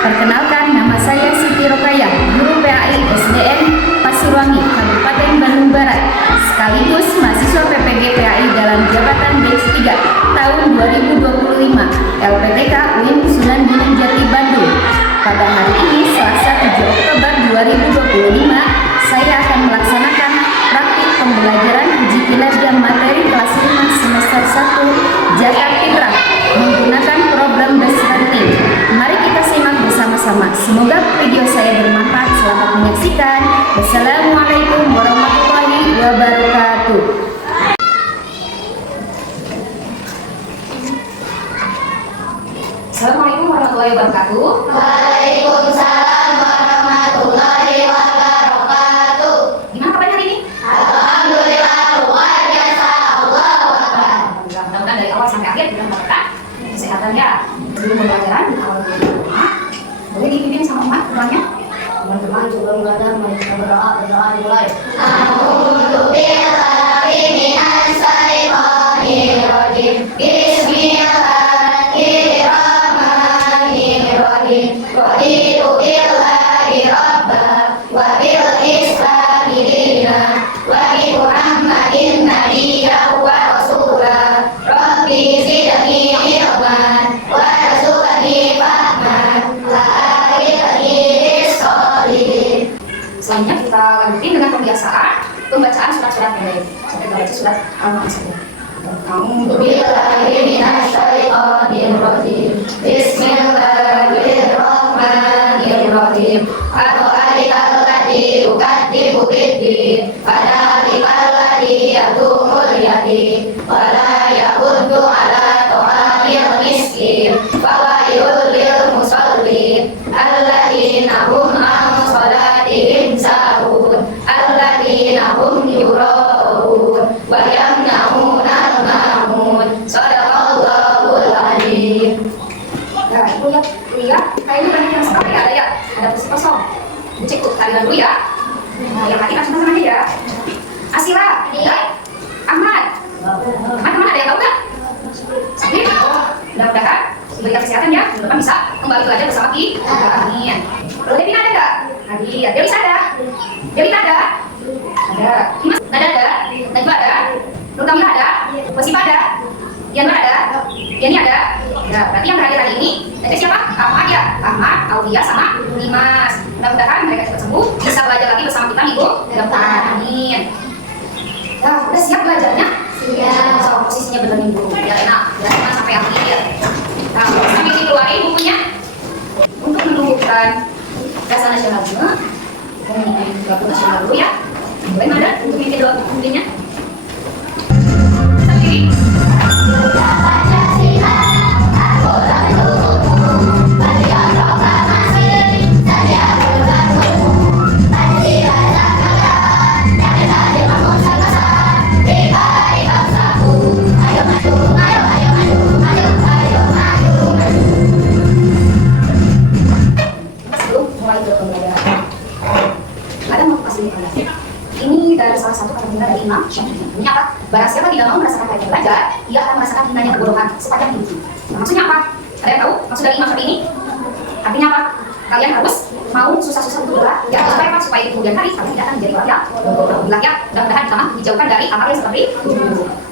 Perkenalkan, nama saya Siti Rokayah, guru PAI SDN Pasuruangi, Kabupaten Bandung Barat, sekaligus mahasiswa PPG PAI dalam jabatan batch 3 tahun 2025 LPTK UIN Sunan Gunung Jati Bandung. Pada hari ini, Selasa 7 Oktober 2025, saya akan melaksanakan praktik pembelajaran uji kinerja materi kelas 5 semester 1 Zakat Fitrah menggunakan program Best Learning. Mari kita simak bersama-sama. Semoga video saya bermanfaat. Selamat menyaksikan. Wassalamualaikum warahmatullahi wabarakatuh. Assalamualaikum warahmatullahi wabarakatuh. Waalaikumsalam warahmatullahi wabarakatuh. Gimana kabarnya hari ini? Alhamdulillah luar biasa. Allahu Akbar. Mudah-mudahan dari awal sampai akhir kita mendapatkan kesehatan ya. Sebelum pembelajaran di awal boleh dipimpin sama umat doanya. Teman-teman sebelum belajar mari kita berdoa dimulai. A'udzu billahi minas syaitonir rajim. Bismillahirrahmanirrahim. Raditu billahi rabban wa bil islami dinan wa bi Muhammadin nabiyyan wa rasulan. Rabbi zidni ilman wa rzuqni fahman wa akhirni bis-sholihin. Selanjutnya kita lanjutin dengan pembiasaan pembacaan surat-surat pendek. Sampai kita baca surat Al-Ma'un saja. A'udzu billahi minasy syaithanir rajim. Bismillahirrahmanirrahim. Ara'aital ladzi yukadzibu bid-din, fadzalikal ladzi yadumul yatim, wa la yahuddu 'ala ta'amil miskin, fawailul lil musallin, alladzina hum 'an shalatihim sahun, alladzina hum yura'un wa yamna'una al-ma'un. Shadaqallahul 'azim. Nah, ibu lihat kayaknya banyak yang sekolah ya, ada ya, ada kursi kosong. Ibu cek tuh kalian dulu ya. Nah, yang tadi langsung aja ya. Asila, ya. Ahmad, teman-teman ada yang tahu nggak? Sakit? Mudah-mudahan diberikan kesehatan ya. Depan bisa kembali belajar bersama kita. Amin. Kalau Devina ada nggak? Hadir. Dewi ada? Dewi ada? Ada. Dimas ada? Najwa ada? Nurkamila ada? Wasifa ada? Diana ada? Yani ada? Ya, berarti yang hadir hari ini ada siapa? Ahmad ya? Ahmad, Aulia sama Dimas. Mudah-mudahan mereka cepat sembuh, bisa belajar lagi bersama kita nih Bu. Mudah-mudahan. Amin. Ya, udah siap belajarnya? Siap. So, posisinya benar nih Bu. Biar enak sampai akhir. Nah, sambil dikeluarin bukunya untuk menunjukkan rasa nasionalisme. Kita mengikuti lagu nasional dulu ya. Boleh mana untuk memimpin doa pemimpinnya? Sendiri. Ini dari salah satu kata bunda dari Imam Syafi'i. Ini apa? Barang siapa tidak mau merasakan pahitnya belajar, ia akan merasakan hinanya kebodohan sepanjang hidup. Nah, maksudnya apa? Ada yang tahu maksud dari Imam Syafi'i ini? Artinya apa? Kalian harus mau susah-susah untuk belajar, ya supaya apa? Supaya di kemudian hari kalian tidak akan menjadi orang yang bilang ya, mudah-mudahan kita dijauhkan dari hal-hal yang seperti itu.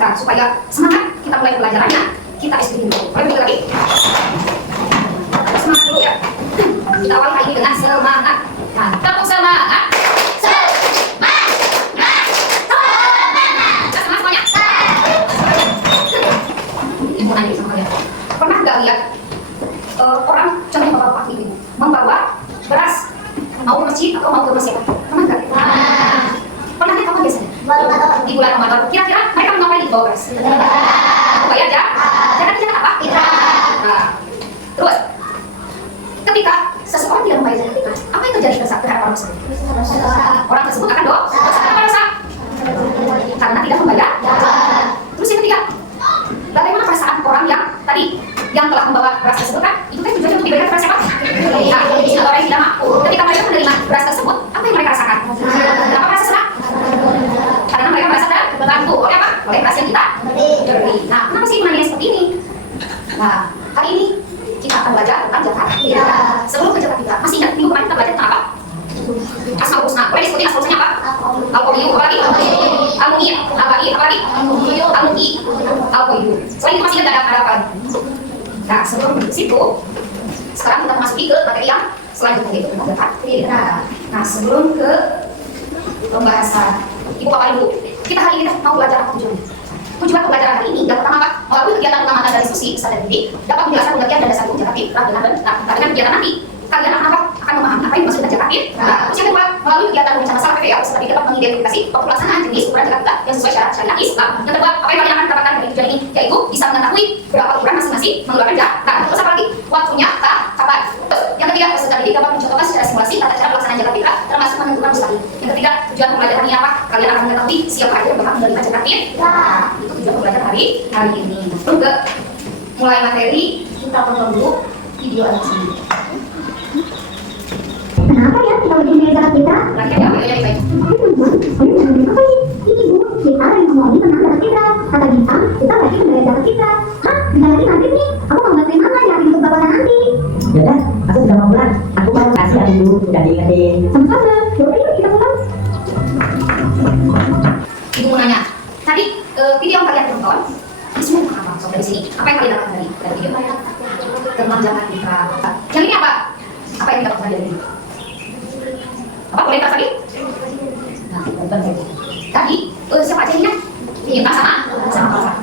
Nah, supaya semangat kita mulai pelajarannya, kita istirahat dulu. Boleh begitu lagi? Semangat dulu ya. Kita awali hari ini dengan semangat. Nah, tepuk semangat. Pernah nggak lihat orang, contohnya bapak-bapak ibu membawa beras mau ke masjid atau mau ke masjid? Pernah nggak? Pernah lihat apa biasanya? Di bulan Ramadan. Kira-kira mereka ngapain di bawa beras? Bayar aja. Jangan apa? Nah, terus ketika seseorang tidak membayar zakat fitrah, apa yang terjadi terhadap orang tersebut? Orang tersebut akan dosa karena tidak membayar. Terus yang ketiga, bagaimana perasaan orang yang tadi yang telah membawa beras tersebut kan? Itu kan tujuannya untuk diberikan kepada siapa? Nah, orang yang tidak mampu. Ketika mereka menerima beras tersebut, apa yang mereka rasakan? Kenapa merasa senang? Karena mereka merasa terbantu oleh apa? Oleh beras yang kita beri. Nah, kenapa sih menanya seperti ini? Nah, hari ini kita akan belajar tentang zakat. Sebelum ke Alkoyu, apa lagi? Alumni, apa lagi? Alumni, alkoyu. Selain itu masih ada apa? Nah, sebelum ke situ, sekarang kita masuki ke materi yang selanjutnya itu Jakat Fitra. Nah, sebelum ke pembahasan Ibu Bapak Ibu, kita hari ini mau belajar apa tujuannya? Tujuan pembelajaran hari ini yang pertama apa? Melalui kegiatan utama dan diskusi peserta didik dapat menjelaskan pembagian dan dasar hukum Jakat Fitra dengan kegiatan nanti kalian akan memahami apa yang dimaksud dengan Jakat Fitra. Nah, terus yang kedua, melalui kegiatan pemecahan masalah PPL peserta didik dapat mengidentifikasi pelaksanaan jenis ukuran Jakat Fitra yang sesuai syarat syariat Islam. Yang kedua, apa yang kalian akan dapatkan dari tujuan ini yaitu bisa mengetahui berapa ukuran masing-masing mengeluarkan zakat. Terus apa lagi? Waktunya, kapan? Yang ketiga, peserta didik dapat mencontohkan secara simulasi tata cara pelaksanaan Jakat Fitra termasuk menentukan mustahil. Yang ketiga, tujuan pembelajaran ini apa? Kalian akan mengetahui siapa aja yang bakal menerima Jakat Fitra. Itu tujuan pembelajaran hari ini. Terus ke mulai materi, kita tonton dulu video aja sendiri. Kenapa ya kita bikin Jakat Fitra? Lagi ada videonya nih, baik. Apa ini? Ini Bu, kita lagi ngomongin tentang Jakat Fitra. Kata Bintang, kita lagi membayar Jakat Fitra. Hah? Bentar lagi nanti nih, aku mau bantuin Mama ya untuk bapak nanti. Yaudah, aku sudah mau pulang. Aku mau kasih aku dulu, udah diingetin. Sama-sama, yaudah yuk kita pulang. Ibu mau nanya, tadi video yang kalian tonton, ini semua tentang apa? Soal dari sini, apa yang kalian dapat dari video? Tentang Jakat Fitra. Yang ini apa? Apa yang dapat dari ini? Apa boleh kita tadi? Nah, tadi siapa aja ini? Bintang sama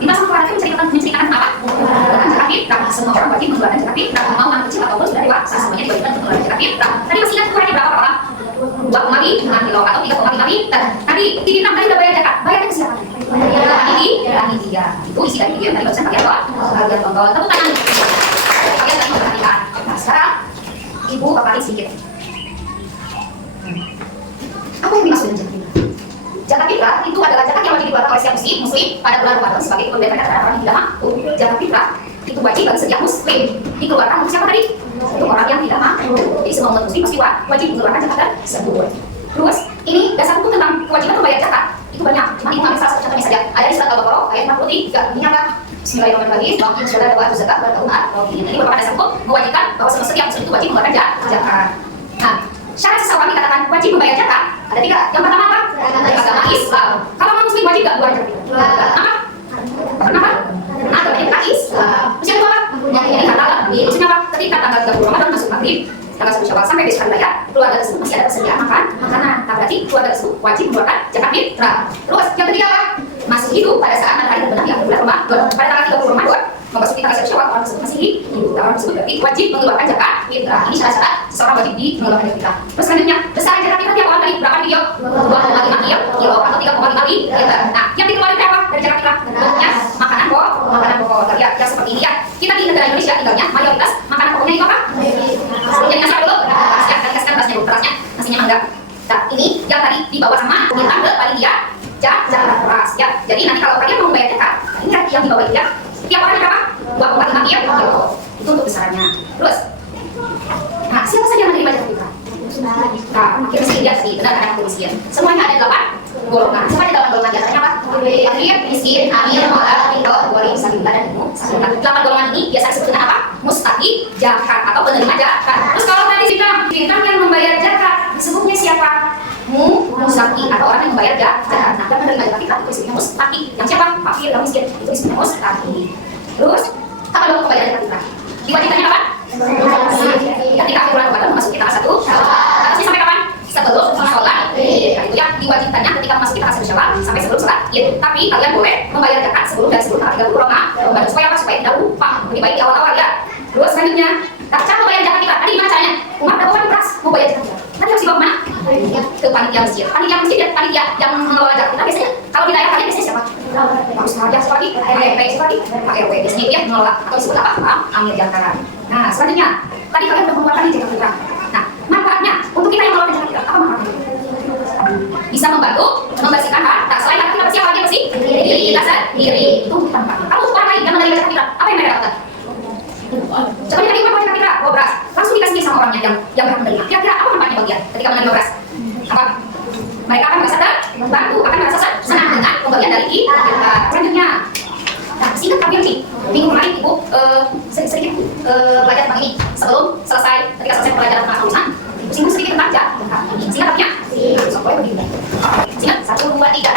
Bintang sama Clara itu menceritakan apa? Tentang Jakat Fitra. Semua orang wajib mengeluarkan Jakat Fitra. Mau anak kecil ataupun sudah dewasa, semuanya diwajibkan untuk mengeluarkan Jakat Fitra. Tadi masih ingat ukurannya berapa Pak? 2,5 kilo atau 3,5 liter. Tadi di Bintang tadi udah bayar zakat. Bayarnya ke siapa? Panitia. Itu isi dari video yang tadi barusan kalian tonton. Tepuk tangan. Kalian tadi memperhatikan. Nah, sekarang Ibu paparin sedikit. Apa yang dimaksud dengan Jakat Fitra? Jakat Fitra itu adalah zakat yang wajib dikeluarkan oleh setiap muslim pada bulan Ramadan sebagai pemberian terhadap orang yang tidak mampu. Jakat Fitra itu wajib bagi setiap muslim dikeluarkan untuk siapa tadi? Untuk orang yang tidak mampu. Jadi semua umat muslim pasti wajib mengeluarkan zakat tersebut. Terus ini dasar hukum tentang kewajiban membayar zakat itu banyak. Cuma ini ambil salah satu contohnya saja. Ada di surat Al-Baqarah ayat 43. Ini apa? Bismillahirrahmanirrahim. Waqim syahada wa atu zakat wa ta'umat. Ini merupakan dasar hukum mewajibkan bahwa semua setiap muslim itu wajib mengeluarkan zakat. Nah, syarat seseorang dikatakan wajib membayar zakat ada 3. Yang pertama apa? Agama Islam. Kalau non muslim wajib nggak membayar zakat? Kenapa? Karena agamanya Islam. Terus yang kedua apa? Yang ini halal. Maksudnya apa? Ketika tanggal 30 Ramadan masuk maghrib, tanggal 1 Syawal sampai besok hari raya, keluarga tersebut masih ada persediaan makanan. Nah, berarti keluarga tersebut wajib mengeluarkan zakat fitrah. Terus yang ketiga apa? Masih hidup pada saat matahari terbenam di bulan Ramadan. Pada tanggal 30 Ramadan memasuki tanggal 1 Syawal, orang tersebut masih hidup. Orang tersebut berarti wajib mengeluarkan zakat fitrah. Ini syarat-syarat seseorang wajib mengeluarkan zakat fitrah. Terus selanjutnya, besaran zakat fitrah tiap orang tadi berapa kilo? 2,5 kilo atau 3,5 liter. Nah, yang dikeluarkan apa dari zakat fitrah? Bentuknya makanan pokok. Ya seperti ini ya. Kita di negara Indonesia tinggalnya mayoritas makanan pokoknya itu apa? Sebelumnya nasi dulu. Ya, kita kasihkan berasnya dulu, berasnya nasinya mangga. Nah, ini yang tadi dibawa sama bintang ke panitia zakat beras ya. Jadi nanti kalau kalian mau bayar zakat, ini yang dibawa itu ya. Tiap orang berapa? 2,5 kilo. Itu untuk besarannya. Terus, nah siapa saja yang menerima zakat fitrah? Nah, kita miskin dia sih, benar ada miskin. Semuanya ada 8 golongan. Siapa ada 8 golongan? Biasanya apa? Fakir, miskin, amil, mu'alaf, qidot, gharim, sabilah, dan musafir. 8 golongan ini biasa disebut dengan apa? Mustaqi zakat atau penerima zakat. Terus kalau tadi bintang yang membayar zakat disebutnya siapa? Mustaqi atau orang yang membayar zakat. Nah, yang menerima zakat fitrah itu disebutnya mustaqi. Yang siapa? Fakir, yang miskin itu disebutnya mustaqi. Terus, kapan dong membayar zakat fitrah? Diwajibkannya apa? Ketika akhir bulan Ramadan memasuki tanggal 1 Syawal. Harusnya sampai kapan? Sebelum sholat Id. Nah, itu yang diwajibkannya ketika memasuki tanggal 1 Syawal sampai sebelum sholat Id. Tapi kalian boleh membayar zakat sebelum tanggal 30 Ramadan. Supaya apa? Supaya tidak lupa. Lebih baik di awal-awal ya. Terus selanjutnya, cara membayar zakat fitrah. Tadi gimana caranya? Umat berapa orang keras mau bayar zakat fitrah? Nanti harus dibawa kemana? Ke panitia masjid. Panitia masjid dan panitia yang mengelola zakat fitrah biasanya. Kalau di daerah kalian biasanya siapa? Pak Ustadz, siapa lagi? RT, siapa lagi? Pak RW. Biasanya itu ya mengelola atau disebut apa? Amil zakat. Nah, selanjutnya, tadi kalian sudah mengeluarkan zakat fitrah. Nah, manfaatnya untuk kita yang mengeluarkan zakat fitrah apa manfaatnya? Bisa membantu membersihkan harta. Selain harta kita siapa lagi bersih? Diri kita sendiri. Itu manfaatnya. Kalau untuk orang lain yang menerima zakat fitrah, apa yang mereka dapatkan? Contohnya tadi orang zakat fitrah, beras, langsung dikasih sama orangnya yang berhak menerima. Kira-kira apa manfaatnya bagi dia ketika menerima beras? Apa? Mereka akan merasa terbantu, akan merasa senang dengan pemberian dari kita. Selanjutnya, nah, singkat tapi nih, minggu kemarin ibu sedikit belajar tentang ini sebelum ketika selesai pelajaran tentang urusan, ibu singgung sedikit tentang zakat. Singkat tapi ya, boleh begini. Singkat. 1, 2, 3.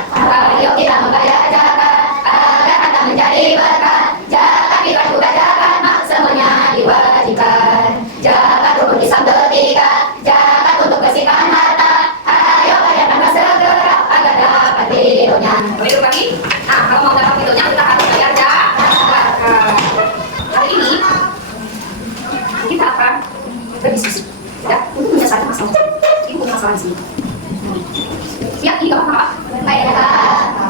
Ayo kita membayar zakat agar harta menjadi berkah. Zakat juga zakat semuanya diwajibkan. Zakat untuk Islam bertiga, zakat untuk bersihkan harta. Ayo bayarkan segera agar dapat ridhonya. Boleh lagi? Nah, kalau mau dapat ridhonya kita harus bayar zakat. Kali ini kita akan berdiskusi ya untuk menyelesaikan masalah. Ibu punya masalah di sini. Ya, ini gak apa-apa. Baik,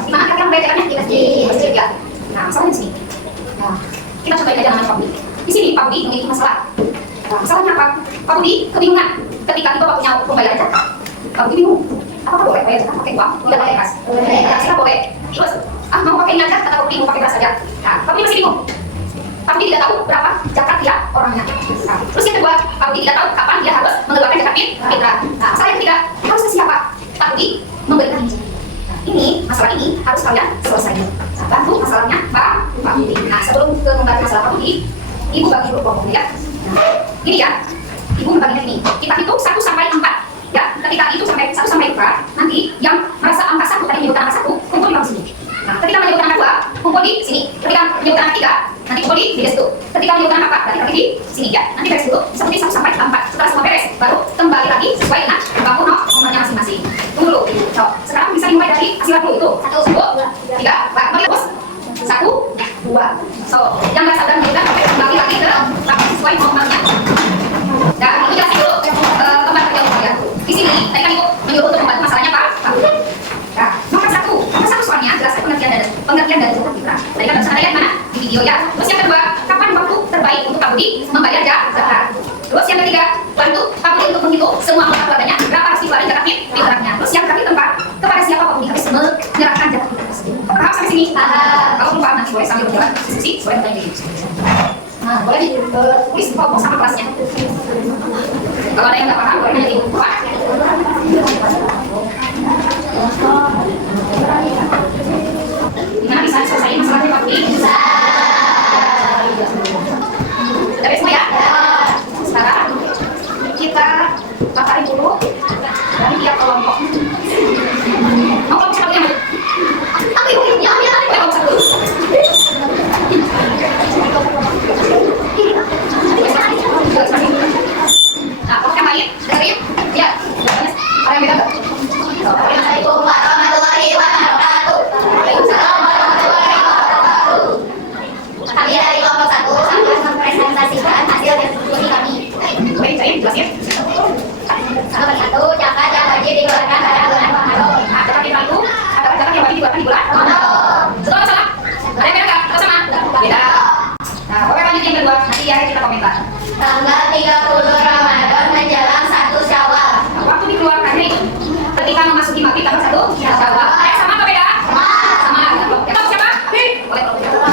Gimana kalian membedakannya? di masjid. Ya. Nah, masalahnya di sini. Nah, kita coba aja namanya Pak Budi. Di sini Pak Budi memiliki masalah. Nah, masalahnya apa? Pak Budi kebingungan ketika itu waktunya pembayaran zakat. Pak Budi bingung. Apakah boleh bayar zakat pakai uang? Tidak pakai kas. Nah, kita boleh. Terus, mau pakai ini aja, kata Pak Budi mau pakai beras saja. Nah, Pak Budi masih bingung. Pak Budi tidak tahu berapa zakat dia orangnya. Nah, terus yang kedua, Pak Budi tidak tahu kapan dia harus mengeluarkan zakat fitrah. Nah, saya ketiga, harusnya siapa? Pak Budi memberikan izin. Nah, ini masalah ini harus kalian selesaikan. Nah, bantu masalahnya Pak Budi. Nah, sebelum ke membahas masalah Pak Budi, Ibu bagi dulu kelompok ya. Nah, ini ya, Ibu membaginya ini. Kita hitung 1 sampai 4. Ya, ketika itu sampai 1 sampai 4, nanti yang merasa angka 1 tadi menyebutkan angka 1, kumpul di sini. Nah, ketika menyebutkan angka 2, kumpul di sini. Ketika menyebutkan angka 3, nanti kumpul di situ. Ketika menyebutkan angka 4, berarti di sini ya. Nanti beres dulu seperti 1 sampai 4. Setelah semua beres, baru kembali lagi sesuai dengan bangun nomornya masing-masing. Tunggu dulu. So, sekarang bisa dimulai dari asilah dulu itu. 1, 2, 3, kembali terus. 1, 2. So, yang nggak sabar menyebutkan kembali lagi ke sesuai nomornya. Nah, ini jelasin dulu tempat kerja ya. Di sini, tadi kan Ibu menyuruh untuk membantu masalahnya Pak. Nah, nomor 1 soalnya jelaskan pengertian dari zakat fitrah. Tadi kan bisa lihat mana di video ya. Terus yang kedua, kapan waktu terbaik untuk Pak Budi membayar zakat? Terus yang ketiga, bantu Pak Budi untuk menghitung semua anggota keluarganya berapa harus dikeluarkan zakat fitrahnya. Terus yang terakhir tempat kepada siapa Pak Budi harus menyerahkan zakat fitrah tersebut. Paham sampai sini? Kalau belum paham nanti boleh sambil berjalan diskusi, boleh bertanya gitu. Nah, boleh ditulis kelompok sama kelasnya. Kalau ada yang nggak paham, boleh nanya di buku. Gimana bisa selesai masalahnya Pak Budi? Bisa. Udah beres semua ya? Sekarang kita paparin dulu dari tiap kelompok. Mau kelompok satu yang mana? Aku ibu yang Kelompok satu. Nah, kelompok yang lain dari ya, ada yang beda nggak? Assalamualaikum warahmatullahi wabarakatuh. Waalaikumsalam warahmatullahi wabarakatuh. Kami dari kelompok 1 akan mempresentasikan hasil diskusi kami. Baik, saya jelasin. Nomor 1, zakat yang wajib dikeluarkan pada bulan Ramadan. Nah, zakat fitrah itu adalah zakat yang wajib dikeluarkan di bulan Ramadan. Betul atau salah? Ada yang beda nggak? Atau sama? Beda. Nah, oke lanjut yang kedua. Nanti ya kita komentar. Tanggal 30 Ramadan menjelang 1 Syawal. Nah, waktu dikeluarkannya itu ketika memasuki maghrib tanggal 1 Syawal. Sama atau beda? Sama. Yang tahu siapa? Boleh. Waalaikumsalam.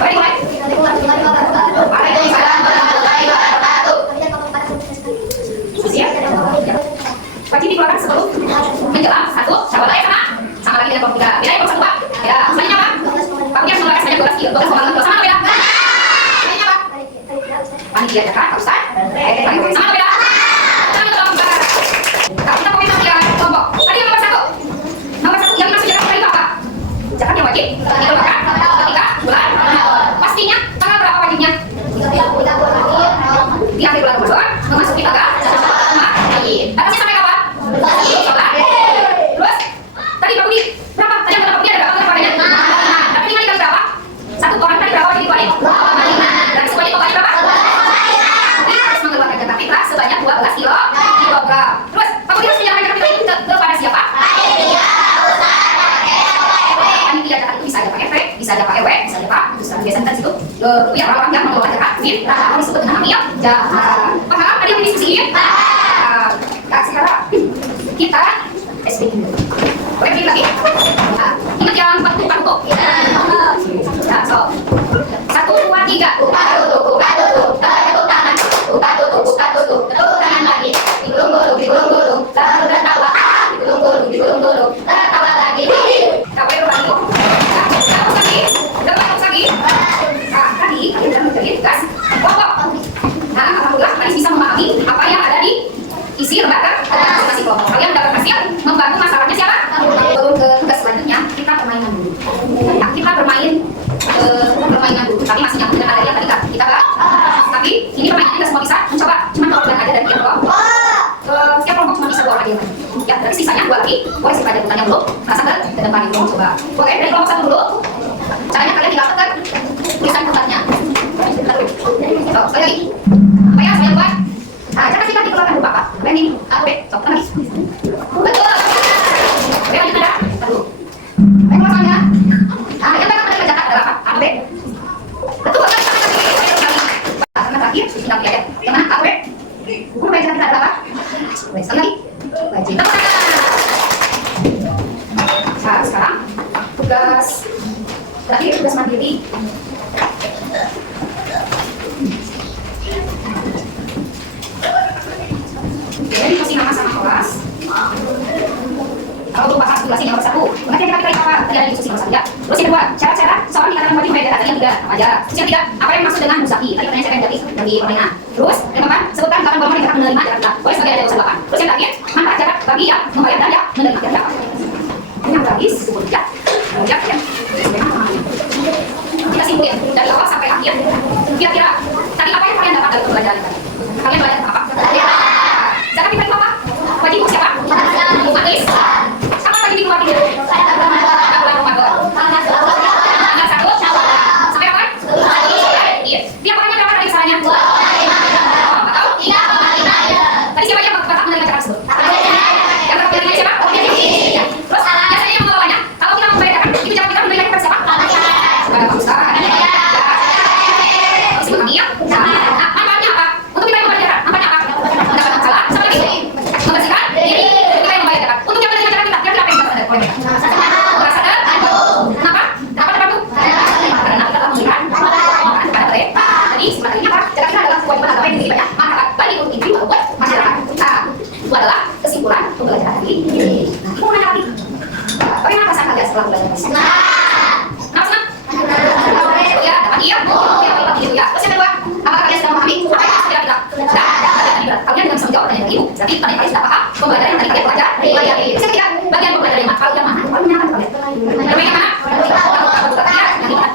Boleh mulai? Waalaikumsalam warahmatullahi wabarakatuh. Siap. Wajib dikeluarkan sebelum menjelang 1 Syawal. Sama lagi dengan kelompok 3. Beda ya kelompok 1 Pak? Ya, semuanya apa? Pak Budi harus mengeluarkan sebanyak 12 kilo. 12,2 kilo. Sama atau beda? Semuanya apa? Panitia zakat, Pak Ustaz. Sama atau beda? Sama atau beda? Nah, kita komentar ya kelompok. Tadi yang nomor 1. Nomor 1 yang dimaksud zakat itu apa? Zakat yang wajib dikeluarkan ketika bulan Ramadan. Pastinya tanggal berapa wajibnya? Di akhir bulan Ramadan memasuki tanggal wajib. Batasnya sampai kapan? Sholat. Terus tadi Pak Budi berapa? Tadi yang Pak Budi ada berapa keluarganya? Tapi tinggal dikasih berapa? 1 orang tadi berapa wajib dikeluarin? 5. Berarti sebanyak totalnya berapa? Jadi harus mengeluarkan zakat fitrah sebanyak 12 kilogram. Terus Pak Budi harus menyerahkan zakat fitrah itu kepada siapa? Panitia zakat itu bisa ada Pak RT, bisa ada Pak RW, bisa ada Pak, biasanya kan situ ya orang-orang yang mengeluarkan zakat fitrah atau disebut dengan amil zakat. Paham tadi yang diskusiin? Nah, sekarang kita SD dulu. Boleh beri lagi? Nah, ingat yang patung-patung. Nah, so 1, 2, 3. Buka tutup, tepuk tangan. Buka tutup, tepuk tangan lagi. Digulung-gulung, lalu tertawa. Digulung-gulung, tertawa lagi. Kawin lagi. Nah, terus lagi. Nah, tadi kita sudah menjadi tugas kelompok. Nah, alhamdulillah tadi bisa memahami apa yang ada di isi lembaga masing-masing kelompok. ayo. Ya, berarti sisanya 2 lagi. Boleh sih pada bertanya dulu. Rasakan ke depan dulu coba. Oke, dari kelompok 1 dulu. Caranya kalian tinggal tekan tulisan tempatnya. Oh, sekali lagi. Apa ya, saya buat. Nah, jangan kita dikeluarkan dulu Pak. Ini, A, B, coba lagi. Betul. Oke, lanjut ada. Satu. Ayo keluarkannya. Nah, yang pertama kali kerjakan adalah A, B. Betul. Karena terakhir, tinggal lihat. Teman A, B. Guru belajar kita adalah apa? Sekali lagi. Wajib. Nah, sekarang tugas terakhir, tugas mandiri. Jadi kasih nama sama kelas. Kalau lupa kalkulasi nomor 1, kemudian kita pilih apa? Tidak ada diskusi nomor 1 ya. Terus yang kedua, cara-cara seorang dikatakan wajib membayar data yang 3 aja. Terus yang 3, apa yang maksud dengan musaki? Tadi pertanyaan saya dari permainan. Terus yang keempat, sebutkan 8 golongan yang dapat menerima data. Boleh sebagai ada usaha 8. Terus yang terakhir, manfaat cara bagi yang membayar dan yang menerima data. Ini yang terakhir, sebut ya. Ya. Kita simpulin dari awal sampai akhir. Kira-kira tadi apa yang kalian dapat dari pembelajaran tadi? Kalian belajar apa? Zakat dibagi apa? Wajib siapa? Atis. Kapan wajib dikeluarkan? Bulan Ramadan. Tanggal 1 sampai kapan? Iya. Dia pakai berapa dari salahnya? Atau 3,5. Tadi siapa yang berhak menerima zakat tersebut? Yang berhak menerima siapa? Terus biasanya yang membawanya, kalau kita membayar zakat, itu jangan kita memberikan kepada siapa? Kepada Pak Ustaz. Harus dipahami ya. Nah, manfaatnya apa? Untuk kita yang membayar zakat, manfaatnya apa? Mendapatkan salah, sama lagi membersihkan diri. Kita yang membayar zakat. Untuk yang menerima zakat kita, kira-kira apa yang kita dapat? Merasa terbantu. Kenapa? Kenapa terbantu? Karena kita telah memberikan makanan kepada mereka. Jadi sebenarnya apa? Zakat kita adalah kewajiban agama yang diberi banyak manfaat bagi umat ini maupun masyarakat. Nah, itu adalah kesimpulan pembelajaran hari ini. Nah, kita mau nanya lagi. Bagaimana perasaan kalian setelah belajar ini? Kenapa senang? Ya, dapat iya. Ya, gitu ya. Terus yang kedua, apakah kalian sudah memahami apa yang sudah kita? Kalian dengan bisa menjawab pertanyaan dari ibu. Berarti kalian sudah paham pembelajaran yang tadi kalian pelajari. Terus yang ketiga, bagian pembelajaran yang mana? Kalau menyenangkan kalian. Yang mana?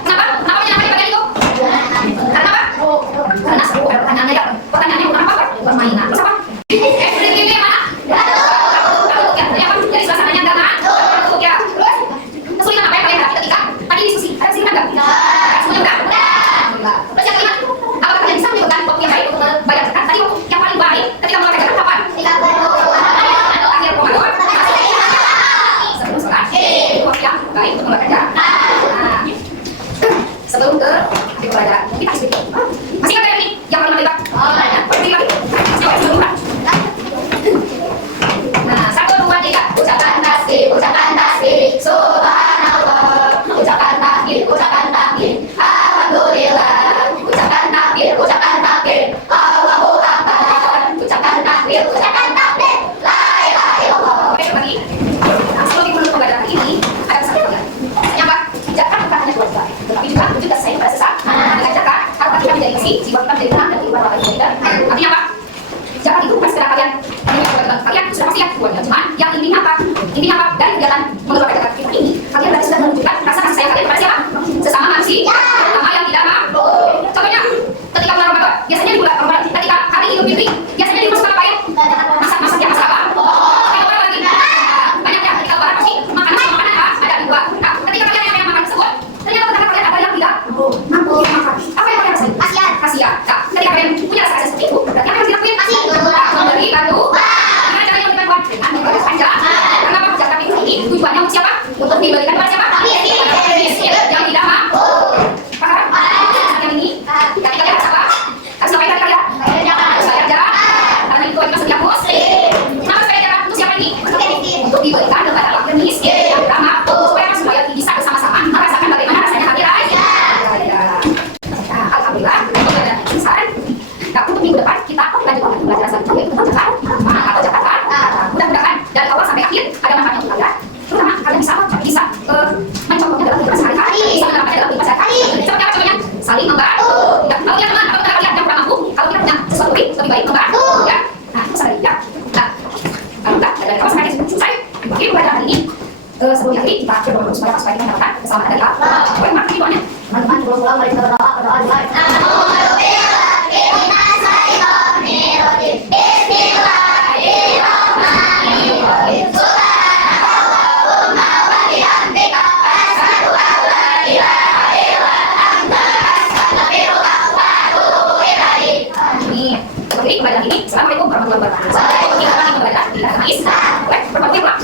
Kenapa? Kenapa menyenangkan bagian itu? Karena apa? Karena seru. Pertanyaannya bukan apa? Permainan. Terus apa? Ini mana? Jadi suasananya enggak ya. Kesulitan apa yang kalian hadapi ketika tadi diskusi? Ada kesulitan enggak? Semuanya enggak? Terus yang kelima, apakah kalian bisa menyebutkan waktu yang baik untuk membayar zakat? Tadi waktu yang paling baik ketika membayar zakat kapan? Akhir Ramadan. Sebelum sholat. Itu waktu yang baik untuk membayar zakat. Nah, sebelum ke pelajaran kita sedikit. Masih ingat yang ini? Yang paling baik? Masih ingat? Nah, 1, 2, 3. Ucapkan tasbih, subhanallah. Ucapkan takbir, alhamdulillah. Ucapkan takbir, Allahu akbar. Ucapkan takbir, la ilaha illallah. Oke, kembali. Sebelum dimulai pembelajaran ini, ada pesan kalian. Yang apa? Zakat bukan hanya kewajiban, tetapi juga wujud kasih sayang pada sesama. Dengan zakat, harta kita menjadi isi, jiwa kita menjadi tenang dan kehidupan orang lain. Artinya apa? Zakat itu bukan sekedar kalian kalian sudah pasti ya kewajiban. Cuma yang intinya apa? Intinya apa? Dari kegiatan mengeluarkan zakat kita ini, kalian berarti sudah menunjukkan rasa kasih sayang kalian kepada siapa? Sesama manusia, sama yang tidak mampu. Contohnya, ketika bulan Ramadan, biasanya di bulan Ramadan, ketika hari Idul Fitri, biasanya dimasukkan apa ya? Masak-masak yang masak apa? Kayak orang lagi. Banyak ya, ketika lebaran pasti makanan apa? Ada di luar. Nah, ketika kalian yang makan tersebut, ternyata ketika kalian ada yang tidak mampu makan. Apa yang kalian rasain? Kasihan. Nah, ketika kalian punya rasa seperti itu, berarti apa yang dilakuin? Memberi bantu. Gimana caranya memberikan bantu? Dengan memberi panja. Karena apa? Zakat itu ini tujuannya untuk siapa? Untuk diberikan kepada siapa? Yang tidak mampu. Paham? Yang ini, ketika kalian apa? Harus ngapain kalian? Harus bayar zakat. Karena itu kewajiban setiap muslim. Kenapa bayar zakat? Untuk siapa ini? Untuk diberikan kepada fakir miskin yang tidak mampu. Supaya supaya bisa bersama-sama merasakan bagaimana rasanya hari raya. Alhamdulillah, pembelajaran selesai. Nah, untuk minggu depan kita akan lanjutkan pembelajaran selanjutnya yaitu tentang zakat atau zakatan. Mudah-mudahan dari awal sampai akhir ada manfaat untuk kalian. Terutama kalian bisa mencontohnya dalam kehidupan sehari-hari, bisa menerapkannya dalam kehidupan sehari-hari. Seperti apa contohnya? Saling membantu. Ya, kalau kita teman, kalau kita kalian yang kurang mampu, kalau kita punya sesuatu lebih baik membantu. Ya, nah itu saja ya. Nah, kalau dari awal sampai akhir selesai. Oke, pembelajaran hari ini. Sebelum akhir kita berdoa supaya kita mendapatkan keselamatan dari Allah. Boleh makan doanya. Teman-teman pulang-pulang mari kita berdoa Bismillahirrahmanirrahim. pelajaran ini. Assalamualaikum warahmatullahi wabarakatuh. Waalaikumsalam warahmatullahi wabarakatuh. Tidak habis. Berbagi pulang.